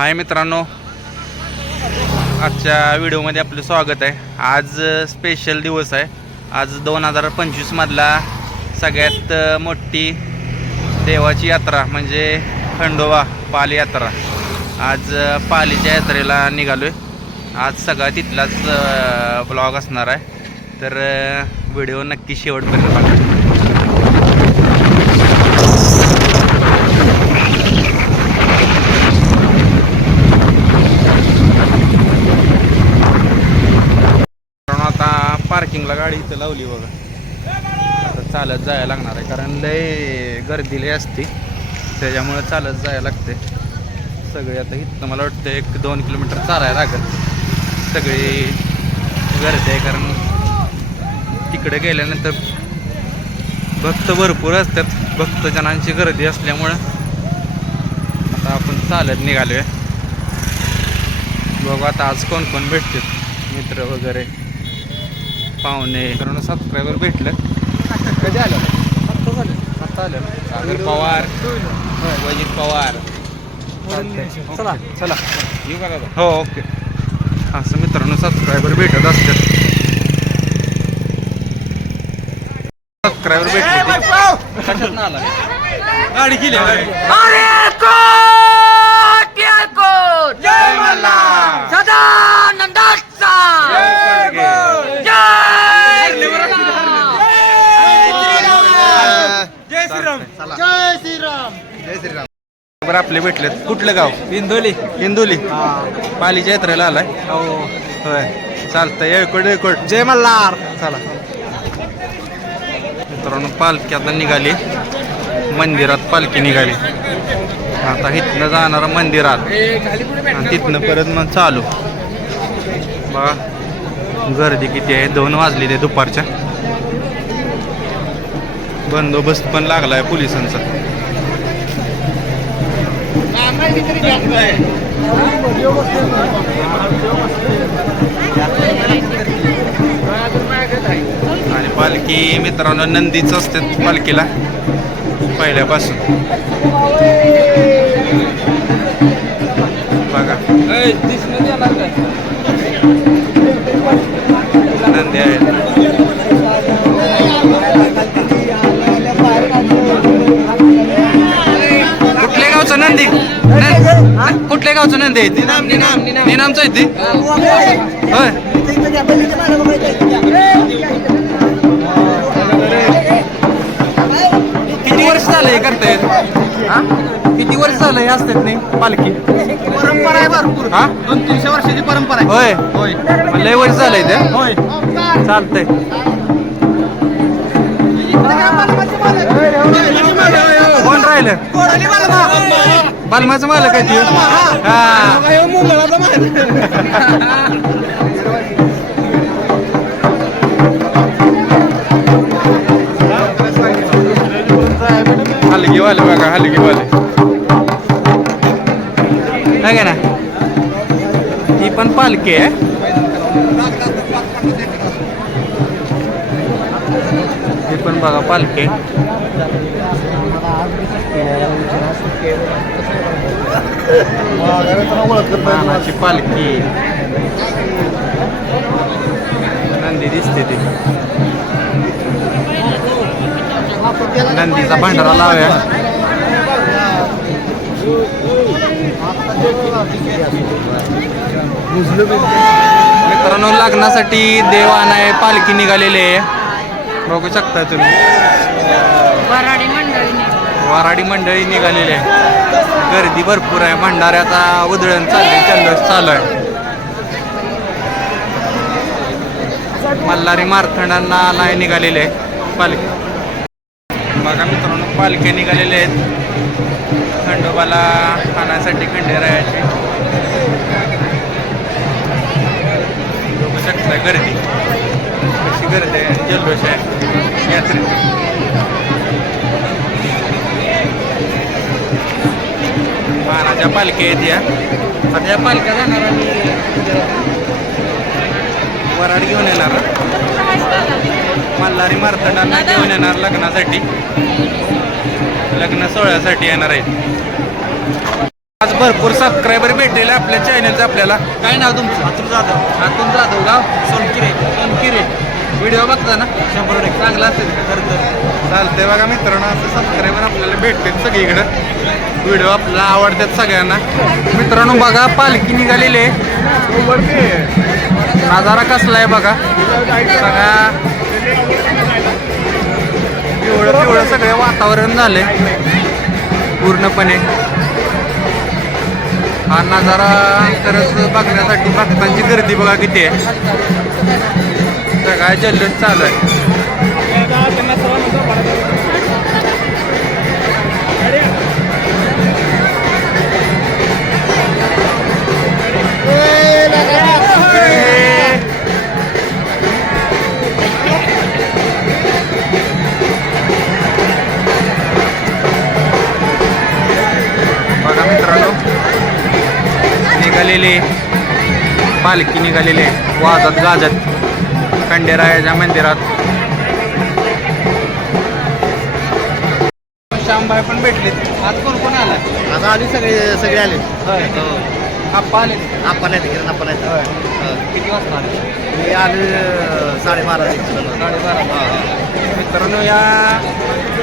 हाय मित्रांनो. आजच्या व्हिडिओमध्ये आपलं स्वागत आहे. आज स्पेशल दिवस आहे. आज दोन हजार पंचवीसमधला सगळ्यात मोठी देवाची यात्रा म्हणजे खंडोबा पाली यात्रा. आज पालीच्या यात्रेला निघालो आहे आज सगळा तिथलाच ब्लॉग असणार आहे. तर व्हिडिओ नक्की शेवटपर्यंत बघा कारण आता पार्किंगला गाडी इथं लावली बघा. आता चालत जायला लागणार आहे कारण लय गर्दी लय असते. त्याच्यामुळे चालत जायला लागते. सगळे आता इथं मला वाटतं एक दोन किलोमीटर चालायला लागत सगळी गर्दी आहे कारण तिकडे गेल्यानंतर भक्त भरपूर असतात. भक्तजनांची गर्दी असल्यामुळं आता आपण चालत निघालोय. बघू आता आज कोण कोण भेटतात मित्र वगैरे. पाहुणे. कारण सबस्क्रायबर भेटलं कधी आलं? सागर पवार. वजीत पवार. चला. चला. येऊ का दादा? हो ओके. असं मित्रांनो सबस्क्रायबर भेटत असतात सबस्क्रायबर भेटले कशात ना आला? गाडी केली अरे जय मल्हार! सदानंदाचा जय श्रीराम. जय श्रीराम बरं आपले भेटलेत. कुठलं गाव? इंदोली. इंदोली. पालीच्या यात्रेला आलाय? हो. होय. चालतंय येळकोट येळकोट. जय मल्हार. चला. मित्रांनो पालखी आता निघाली. मंदिरात पालखी निघाली. आता इथनं जाणार मंदिरात. आणि तिथनं परत मग चालू. बघा गर्दी किती आहे. दोन वाजले ते दुपारच्या. बंदोबस्त पण लागलाय पोलिसांचा. आणि पालखी मित्रांनो नंदीच असते पालखीला पहिल्यापासून. बघा. कुठल्या गावचं नंदी आहे ते? निनामचं आहे ते? होय. किती वर्ष झालं हे करताय? हा? किती वर्ष झालं हे असतात नाही पालखी? परंपरा आहे भरपूर. हा? दोन तीनशे वर्षाची परंपरा आहे. होय. होय. लय वर्ष झालंय ते? होय. चालतंय. राहिलं बालमाचं मालक आहे ते. हा. हलगी वाले बघा हलगी वाले काय ना? ही पण पालखी आहे. ही पण बघा पालखी. पालखी. नंदी दिसते ती. नंदीचा भांडारा लावूया. मित्रांनो लग्नासाठी देव आणाय पालखी निघालेली आहे. बघू शकता तुम्ही. वराडी मंडळी निघालेली आहे. गर्दी भरपूर आहे. भंडाऱ्याचा उधळण चाललंय. जल्लोष चालू आहे. मल्हारी मारखंडांना नाही निघालेले आहे. पालखी. बघा मित्रांनो पालख्या निघालेल्या आहेत. खंडोबाला खाण्यासाठी खंडेरायाचे. बघू शकता गर्दी. कशी गर्दी आहे? जल्लोष आहे. यात्रेत मानाच्या पालख्या आहेत या. आता या पालख्या जाणार आम्ही वराड घेऊन येणार. मल्हारी मारतंडांना घेऊन येणार लग्नासाठी. लग्न सोहळ्यासाठी येणार आहेत. आज भरपूर सबस्क्रायबर भेटलेले आपल्या चॅनलचं आपल्याला. काय नाव तुमचं? अतुल जाधव. आतून जाधव गाव सोनकिरे सोनकिरे व्हिडिओ बघता ना? शंभर टक्के. चांगला असेल. का तर. चालते बघा मित्रांनो असं सबस्क्रायबर आपल्याला भेटतील सगळीकडं. व्हिडिओ आपल्याला आवडतात सगळ्यांना. मित्रांनो बघा पालखी निघालेली आहे. नजारा कसला आहे बघा. सगळा पिवळं पिवळं सगळं वातावरण झालंय. पूर्णपणे. हा नजारा खरंच बघण्यासाठी भक्तांची गर्दी बघा किती आहे. काय जल्लोष चालू आहे? बघा मित्रांनो निघालेले पालखी निघालेले वाजत गाजत. खंडेरायाच्या मंदिरात. श्यामबाई पण भेटले आज कोण कोण आला आता आली सगळे सगळे आले. आप्पा आले आपण आहेत किरण आपण आहेत किती वाजता आले? मी आले साडेबारा साडेबारा. मित्रांनो या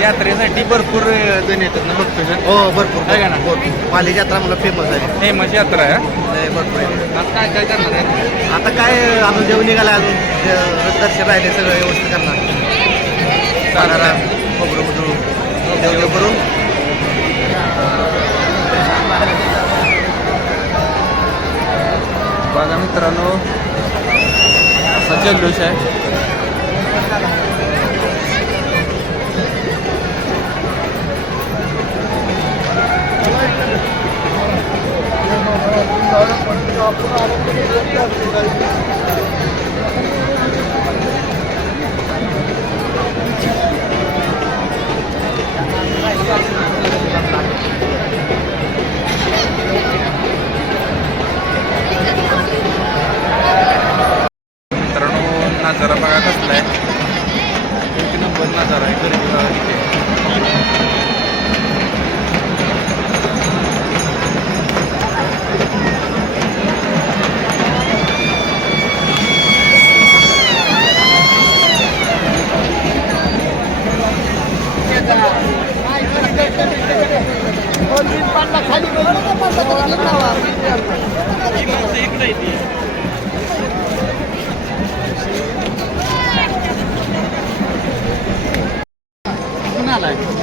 यात्रेसाठी भरपूर जण येतात ना भक्तजन हो भरपूर आहे का ना? भरपूर. पाली जत्रा मला फेमस आहे. फेमस यात्रा आहे. लय भरपूर आहे. आज काय काय करणार आहे? आता काय अजून जेवण निघालं अजून. जे दर्शन राहिले सगळं व्यवस्थित करणार. साधारा खोबरं बुद्रू देव देव करून. बघा मित्रांनो असा जल्लोष आहे.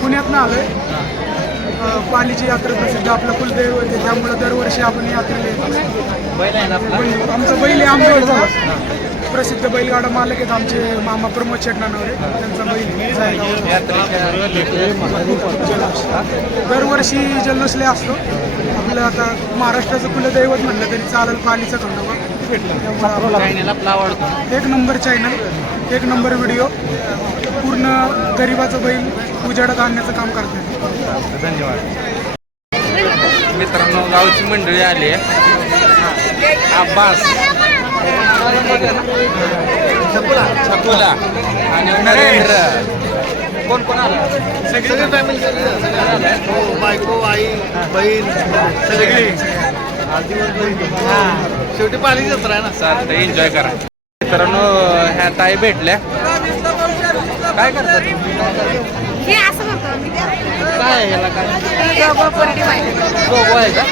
पुण्यातनं आलोय. अं, पालीची यात्रा प्रसिद्ध आपलं कुलदैव आहे त्यामुळं दरवर्षी आपण यात्रेला येतो. ना बैल- आमचं बैल आंबेडचा प्रसिद्ध बैलगाडा मालक आहेत आमचे मामा प्रमोद शेटनावर त्यांचा बैल जायगाव. यात्रेच्या दरवर्षी जल्लोषले असतो. आपलं आता महाराष्ट्राचं कुलदैवत म्हणलं तरी चालेल पालीचा खंडोबा एक नंबर चॅनल एक नंबर व्हिडिओ पूर्ण गरिबाचं बैल उजेडात आणण्याचं काम करते धन्यवाद मित्रांनो गावची मंडळी आली आहे. अब्बास छकुला. आणि नरेंद्र कोण कोण आला? सगळे. फॅमिली हो बायको आई बहीण सगळी. शेवटी पाली जत्रा आहे ना. चालतं एन्जॉय करा. मित्रांनो ह्या ताई भेटल्या. काय करतात. काय आहे ह्याला काय? हे आहे का?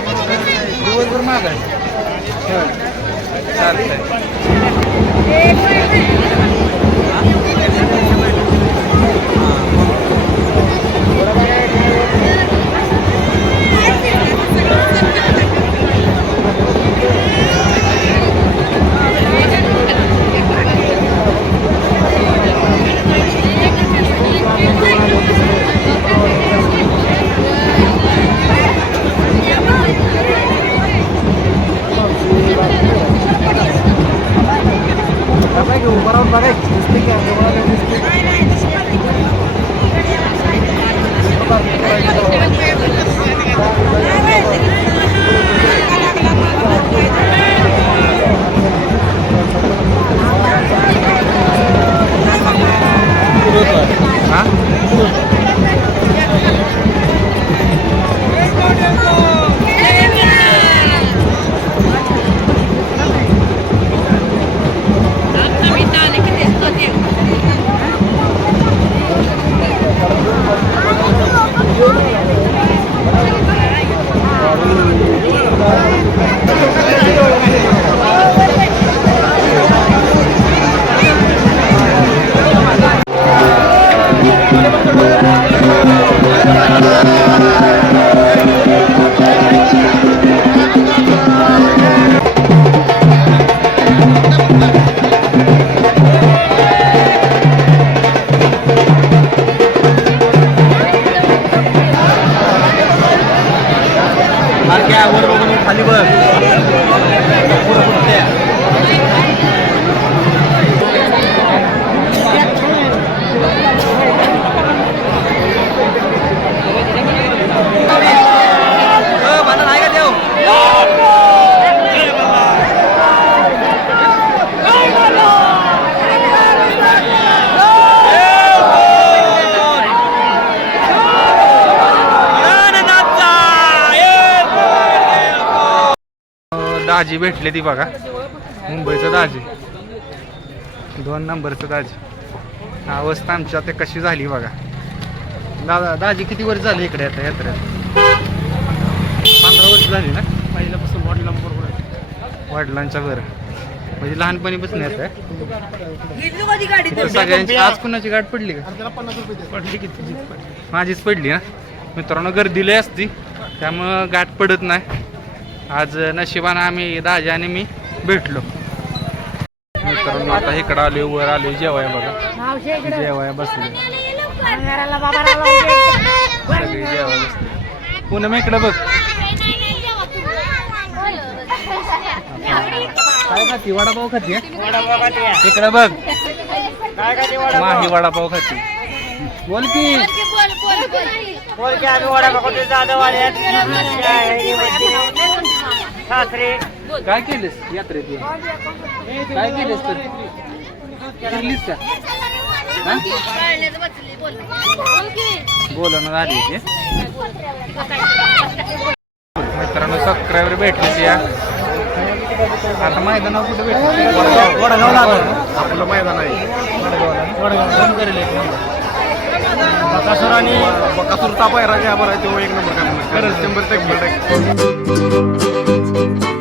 दिवसभर माग आहे. चालतंय दाजी भेटले ती बघा. मुंबईचं दाजी. दोन नंबरचं दाजी. अवस्था आमची आता कशी झाली बघा. दादा दाजी किती वर्ष झाले इकडे आता यात्रेत? पंधरा वर्ष झाली ना? पहिल्यापासून वडिलांबरोबर वडिलांच्या घर. म्हणजे लहानपणीपासून येत आहे. घेतली कधी गाडी तर सगळ्यांची आज कुणाची गाठ पडली का. पडली की तुझी पडली. माझीच पडली ना? मित्रांनो गर्दी लय असती. त्यामुळं गाठ पडत नाही. आज नशिबानं आम्ही दाजी आणि मी भेटलो. मित्रांनो आता इकडं आलो वर आलो जेवाय बघा. जेवाय बसले सगळी जेवाय बसले पुन्हा इकडं बघ. काय खाती? वडापाव खाती इकडं बघ. माही वडापाव खाती. बोल की. काय केलेस यात्रेत येऊन? काय केलेस तर? फिरलीस का? हा? बोलणं झाली ते मित्रांनो सबस्क्रायबर भेटले या. आता मैदानावर कुठे भेटले वडगावला आपलं मैदान आहे. फोन करेल एक नंबर. बकासूर आणि बकासूरचा पायरा घ्या बरं तो एक नंबर करणार शंभर टक्के. Thank you.